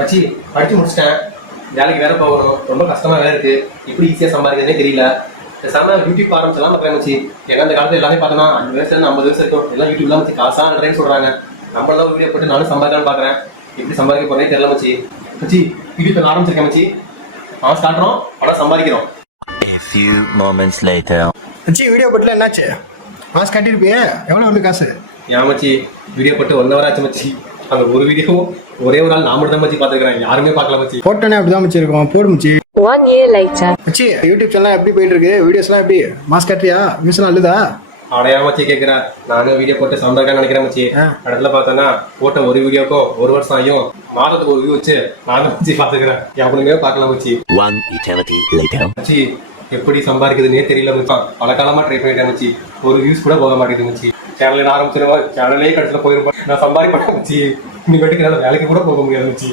மச்சி படிச்சு முடிச்சிட்டேன், வேலைக்கு வேற போகணும், ரொம்ப கஷ்டமா வேலை இருக்கு, எப்படி ஈஸியா சம்பாதிக்கிறதே தெரியல. பேசாம யூடியூப் ஆரம்பிச்சலாம் பார்க்குறேன் மச்சி. ஏன்னா இந்த காலத்துல எல்லாமே பார்த்தோன்னா 5 வயசுல 50 வயசு இருக்கும், எல்லாம் யூடியூப்ல மச்சி காசான்றேன்னு சொல்றாங்க. நம்மளாம் வீடியோ போட்டு நானும் சம்பாதிக்கலாம்னு பாக்குறேன். எப்படி சம்பாதிக்க போறேனே தெரியல மச்சி. மச்சி யூடியூப் ஆரம்பிச்சிருக்கேன் மச்சி, காசு காட்டுறோம், பணம் சம்பாதிக்கிறோம். A few moments later. மச்சி வீடியோ போட்டுல என்னாச்சு? காசு கட்டியிருப்பியே, எவ்வளோ வந்து காசு? ஏன் மச்சி வீடியோ போட்டு 1 hour ஆச்சு மச்சி. அந்த ஒரு வீடியோ ஒரே ஒரு நாள் நான் மட்டும் தான் மச்சி பார்த்துக்கிறேன், யாருமே பார்க்கல மச்சி. போட்டோன்னே அப்படிதான் மச்சி இருக்கும், போடு மச்சி. 1 year later. மச்சி யூடியூப் சேனல் எப்படி போயிட்டு இருக்கு? வீடியோஸ்லாம் எப்படி? மாஸ் கட்டுறியா? வியூஸ்லாம் அழுதா? அடையா மச்சி கேட்குறேன். நானும் வீடியோ போட்டு சம்பாதிக்கணும்னு நினைக்கிறேன் மச்சி. இடத்துல பார்த்தோன்னா போட்ட ஒரு வீடியோக்கும் 1 வருஷம் ஆகியும் மாதத்துக்கு ஒரு வியூ வச்சு நானும் மச்சி பார்த்துக்கிறேன், எவனுமே பார்க்கலாம் மச்சி. One eternity later. மச்சி எப்படி சம்பாதிக்கிறதுனே தெரியல மச்சான். பல காலமா ட்ரை பண்ணிட்டேன் மச்சி, ஒரு வியூஸ் கூட போக மாட்டேங்குது மச்சி. சேனல் ஆரம்பிச்சிருவா, சேனலே கடைசியில் போயிருப்பேன். நான் சம்பாதிப்பேன் மச்சி, இன்னைக்கு வேலைக்கு கூட போக முடியாது மச்சி.